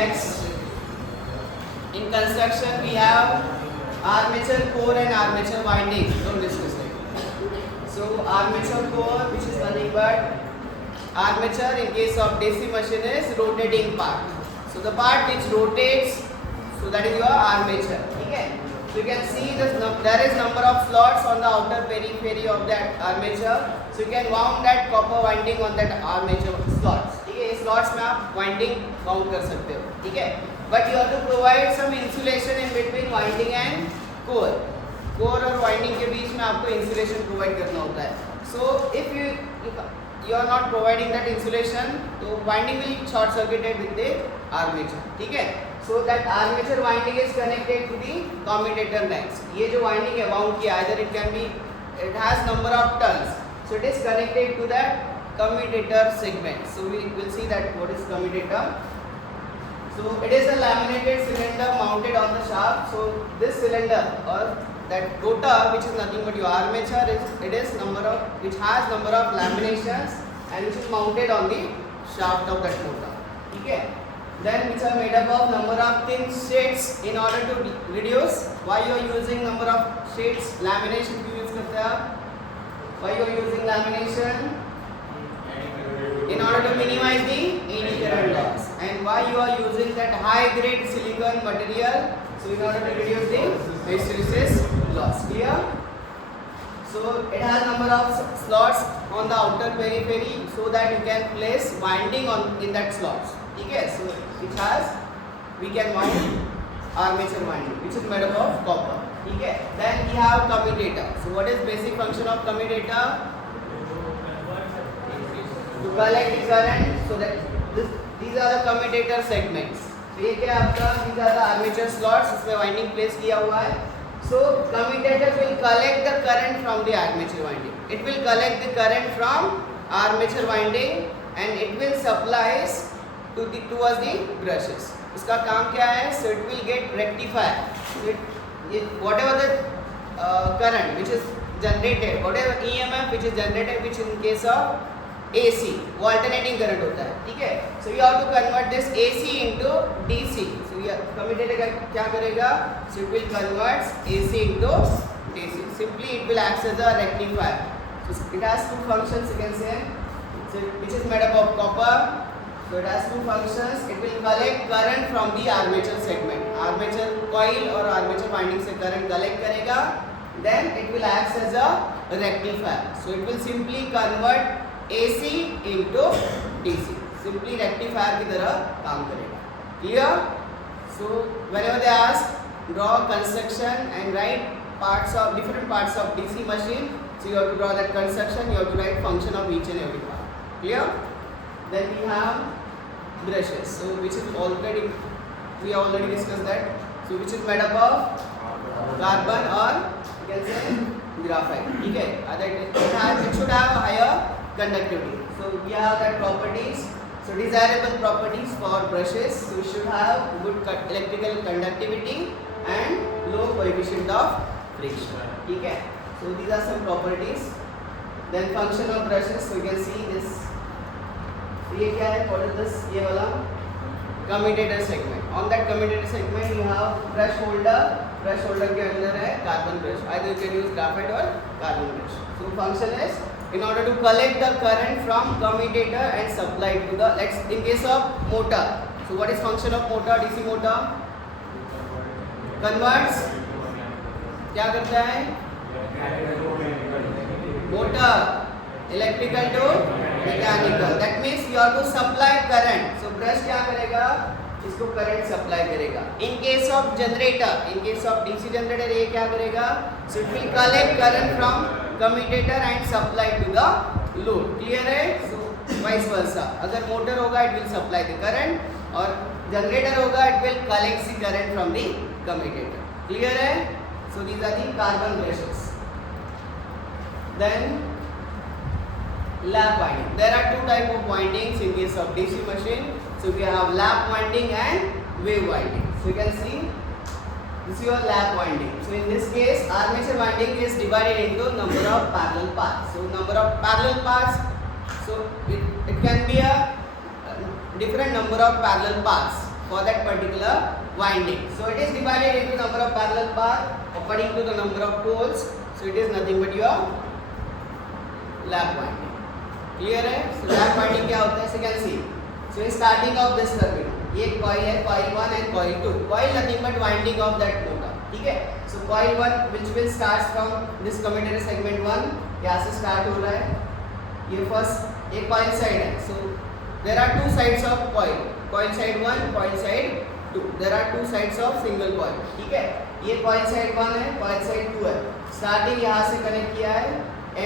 next. In construction, we have armature core and armature winding. Don't discuss it. So armature core, which is nothing but armature in case of DC machine is rotating part. So the part which rotates, so that is your armature. Okay. So you can see there is number of slots on the outer periphery of that armature. So you can wound that copper winding on that armature slots. Okay. Slots में आप winding count कर सकते हो. ठीक है. But you have to provide some insulation in between winding and core. Core और winding के बीच में आपको insulation provide करना होता है. So if you are not providing that insulation, तो winding will short circuited with the armature. ठीक है. So that armature winding is connected to the commutator next. ये जो winding है wound किया, either it can be, it has number of turns. So it is connected to that commutator segment. So we will see that what is commutator. So it is a laminated cylinder mounted on the shaft. So this cylinder or that rotor, which is nothing but your armature, which has number of laminations and which is mounted on the shaft of that rotor. Okay. Then which are made up of number of thin sheets in order to reduce. Why you are using number of sheets? Lamination क्यों use करते हैं आप? Why you are using lamination? In order to minimize the eddy current loss. And why you are using that high grade silicon material? So in order to reduce the hysteresis loss. Clear? So it has number of slots on the outer periphery so that you can place winding in that slots. Okay, so we can wind armature winding, which is made up of copper. Okay, then we have commutator. So what is basic function of commutator? To collect the current. So that these are the commutator segments. So ये क्या आपका? These are the armature slots. इसमें winding place किया हुआ है. So commutator will collect the current from the armature winding. It will collect the current from armature winding and it will supplies towards the brushes. इसका काम क्या है? So it will get rectified. So whatever the current which is generated, whatever EMF which is generated, which in case of AC, वो alternating current होता है. ठीक है? So you have to convert this AC into DC. So commutator क्या करेगा? So it will convert AC into DC. Simply it will act as a rectifier. So it has two functions, you can say. So which is made up of copper. So it has two functions. It will collect current from the armature segment. Armature coil or armature winding से current collect करेगा. Then it will act as a rectifier. So it will simply convert AC into DC. Simply rectifier की तरह काम करेगा. Clear? So whenever they ask, draw construction and write different parts of DC machine. So you have to draw that construction. You have to write function of each and every part. Clear? Then we have brushes. So which is we already discussed that. So which is made up of carbon or you can say graphite. Okay. It should have higher conductivity. So we have that properties. So desirable properties for brushes. So we should have good electrical conductivity and low coefficient of friction. Okay. So these are some properties. Then function of brushes. So you can see this. ये क्या है? What is this? ये वाला commutator segment. On that commutator segment you have brush holder. Brush holder के अंदर है carbon brush. Either you can use graphite or carbon brush. So function is in order to collect the current from commutator and supply it to the in case of motor. So what is function of motor? DC motor converts. क्या करता है? Motor electrical to mechanical. That means you have to supply current. So brush क्या करेगा? इसको current supply करेगा. In case of generator, in case of DC generator ये क्या करेगा? So it will collect current from commutator and supply to the load. Clear है? So vice versa. अगर motor होगा it will supply the current और generator होगा it will collect the current from the commutator. Clear है? So these are the carbon brushes. Then lap winding. There are two type of windings in case of DC machine. So we have lap winding and wave winding. So you can see this is your lap winding. So in this case armature winding is divided into number of parallel paths. So number of parallel paths. So it can be a different number of parallel paths. for that particular winding. So it is divided into number of parallel path according to the number of poles. So it is nothing but your lap winding. Clear है? So lap winding क्या होता है? So you can see. So in starting of this circuit, ये coil है, coil 1 and coil 2. Coil nothing but winding of that motor. ठीक है? So coil 1 which will start from this commutator segment 1, यहाँ से start हो रहा है. ये first एक coil side है. So there are two sides of coil. Coil side 1, coil side 2. There are two sides of single coil. ठीक है? ये coil side 1 है, coil side 2 है. Starting यहाँ से connect किया है,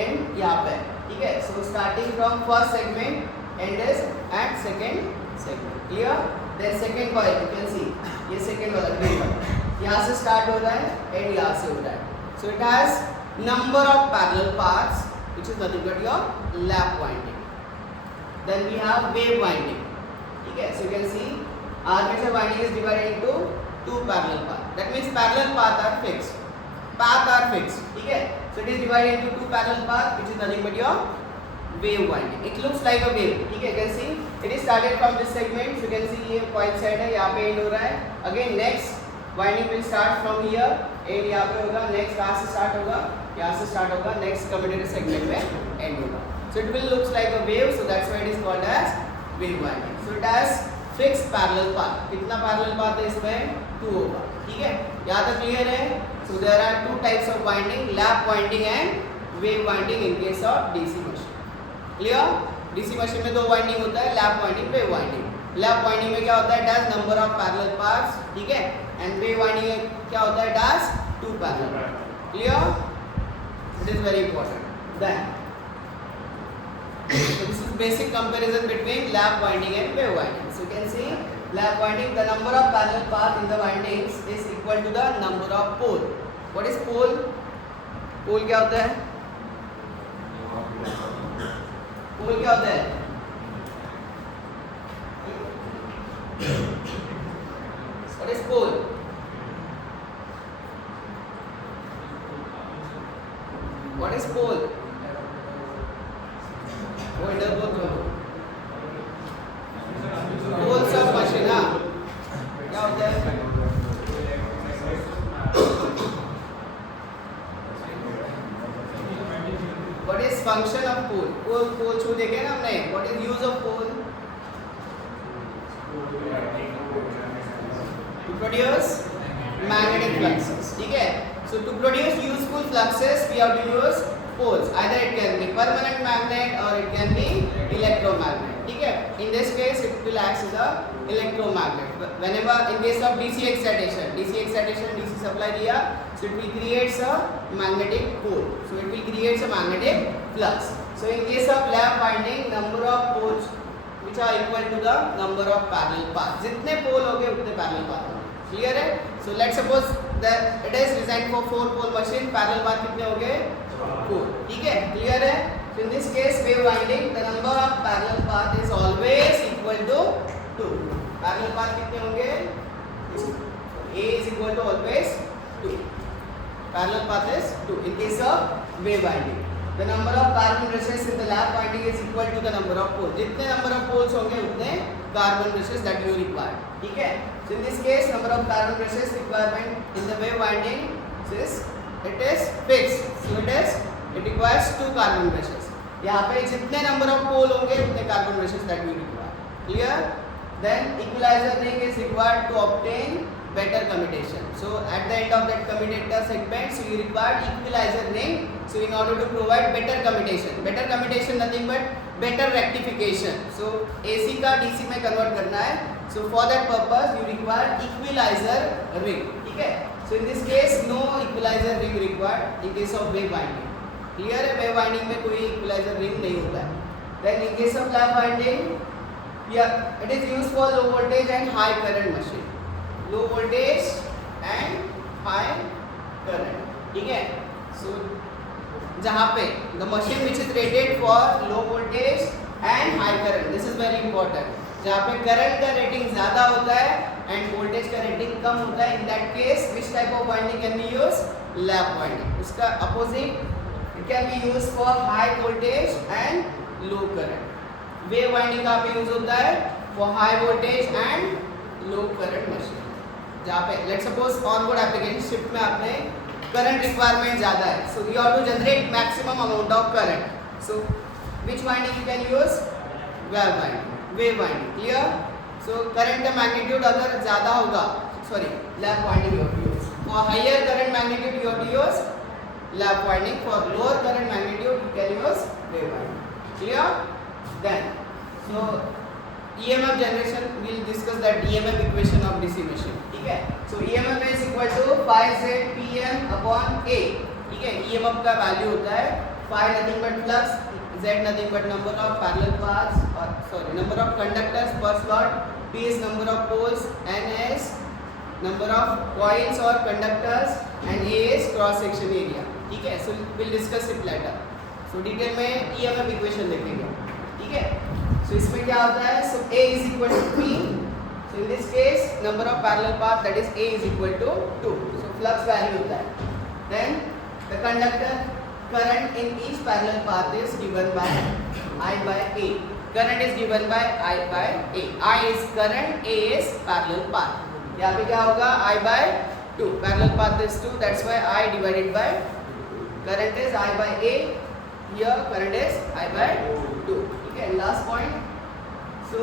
end यहाँ पे. ठीक है? So starting from first segment, end is at second segment. Clear? Then second coil you can see. ये second वाला green वाला. यहाँ से start हो रहा है, end यहाँ से हो रहा है. So it has number of parallel paths, which is nothing but your lap winding. Then we have wave winding. ठीक है? So you can see armature winding is divided into two parallel paths. That means parallel paths are fixed. Path are fixed. ठीक है? So it is divided into two parallel paths, which is nothing but your wave winding. It looks like a wave. ठीक है? You can see it is started from this segment. So you can see ये coil side है, यहाँ पे end हो रहा है. Again next winding will start from here. end यहाँ पे होगा. Next कहाँ से start होगा? यहाँ से start होगा. Next commutator segment में end होगा. So it will looks like a wave. So that's why it is called as wave winding. So it has fixed parallel path. कितना parallel path है इसमें? 2 होगा. ठीक है? यहाँ तक clear है? So there are two types of winding: lap winding and wave winding in case of DC machine. Clear? DC machine में दो winding होता है, lap winding, wave winding. Lap winding में क्या होता है? It has number of parallel paths. ठीक है? And wave winding में क्या होता है? It has two parallel. Clear? It is very important. Then so this is basic comparison between lap winding and wave winding. So you can see lap winding, the number of parallel paths in the windings is equal to the number of pole. What is pole? Pole क्या होता है? Pole क्या होता है? What is pole? What is pole? वो इधर बोल दो. Poles of machine हाँ क्या होता है? What is function of pole? Pole छू देखे ना हमने. What is use of pole? To produce magnetic fluxes. ठीक है? So to produce useful fluxes, we have to use poles. Either it can be permanent magnet or it can be electromagnet. ठीक है? In this case, it will act as a electromagnet. Whenever in case of DC excitation, DC supply दिया, so it will create a magnetic pole. So it will create a magnetic flux. So in case of lap winding, number of poles which are equal to the number of parallel paths. जितने pole होंगे उतने parallel path होंगे. Clear है? So let's suppose that it is designed for 4 pole machine. Parallel path कितने होंगे? 4. ठीक है? Clear है? So in this case, wave winding, the number of parallel path is always equal to 2. Parallel path कितने होंगे? A is equal to always 2. Parallel path is 2. In case of wave winding, the number of carbon brushes in the lap winding is equal to the number of poles. जितने number of poles होंगे उतने carbon brushes that you require. ठीक है? So in this case, number of carbon brushes requirement in the wave winding is it is fixed. So it requires 2 carbon brushes. यहाँ पे जितने number of pole होंगे उतने carbon brushes that you require. Clear? Then equalizer ring is required to obtain better commutation. So at the end of that commutator segment, so you require equalizer ring. So in order to provide better commutation nothing but better rectification. So AC का DC में convert करना है. So for that purpose you require equalizer ring. ठीक है? So in this case no equalizer ring required in case of wave winding. Clear है? Wave winding में कोई equalizer ring नहीं होता है. Then in case of lap winding, yeah, it is used for low voltage and high current machine. Low voltage and high current. ठीक है? So जहाँ पे the machine which is rated for low voltage and high current, this is very important. जहाँ पे current का rating ज़्यादा होता है एंड वोल्टेज का रेटिंग कम होता है, in that case which type of winding can be use? Lap winding. उसका opposite it can be use for high voltage and low current. Wave winding कहाँ पे यूज होता है? For high voltage and low current machine, जहाँ पे let suppose on board application shift में आपने current requirement ज़्यादा है, so you have to generate maximum amount of current, so which winding you can use, wave winding, clear. So current का magnitude अगर ज़्यादा होगा, sorry lap winding you have to use, for higher current magnitude you have to use lap winding, for lower current magnitude you can use wave winding, clear. Then so EMF generation, we'll discuss that EMF equation of DC machine, ठीक है। so EMF is equal to phi z Pm upon A, ठीक है। EMF का value होता है phi nothing but flux, z nothing but number of parallel paths, or sorry number of conductors per slot, P is number of poles, N is number of coils or conductors, and A is cross section area, ठीक है। so we'll discuss it later, तो detail में EMF equation देखेंगे, ठीक है। So इसमें क्या होता है, so A is equal to P, so in this case number of parallel path that is A is equal to 2, so flux value होता है। Then the conductor current in each parallel path is given by I by A, current is given by I by A, I is current, A is parallel path, यहाँ पे क्या होगा I by 2, parallel path is 2, that's why I divided by current is I by A, here current is I by 2, ठीक है। last point, so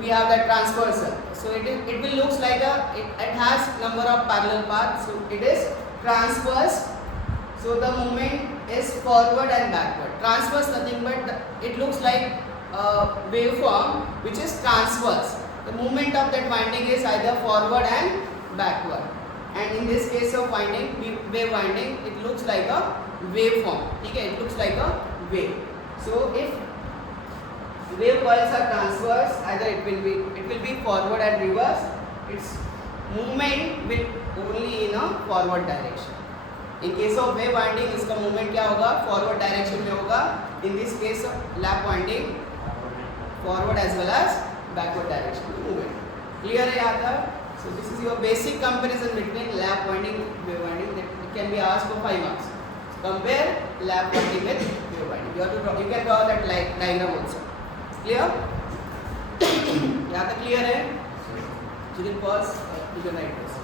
we have the transversal, so it will looks like it has number of parallel paths, so it is transverse, so the movement is forward and backward. Transverse nothing but it looks like a waveform which is transverse, the movement of that winding is either forward and backward, and in this case of winding, wave winding, it looks like a waveform, ठीक है। it looks like a wave, so if wave coils are transverse, either it will be forward and reverse, its movement will only in a forward direction. in case of wave winding, इसका movement क्या होगा, forward direction में होगा, in this case of lap winding, forward as well as backward direction movement, clear है यहाँ तक। so this is your basic comparison between lap winding, wave winding, that can be asked for 5 marks. Compare lap winding with wave winding. You have to draw, you can draw that diagram also. Clear? यहाँ तक clear है? You can pause. You can write this.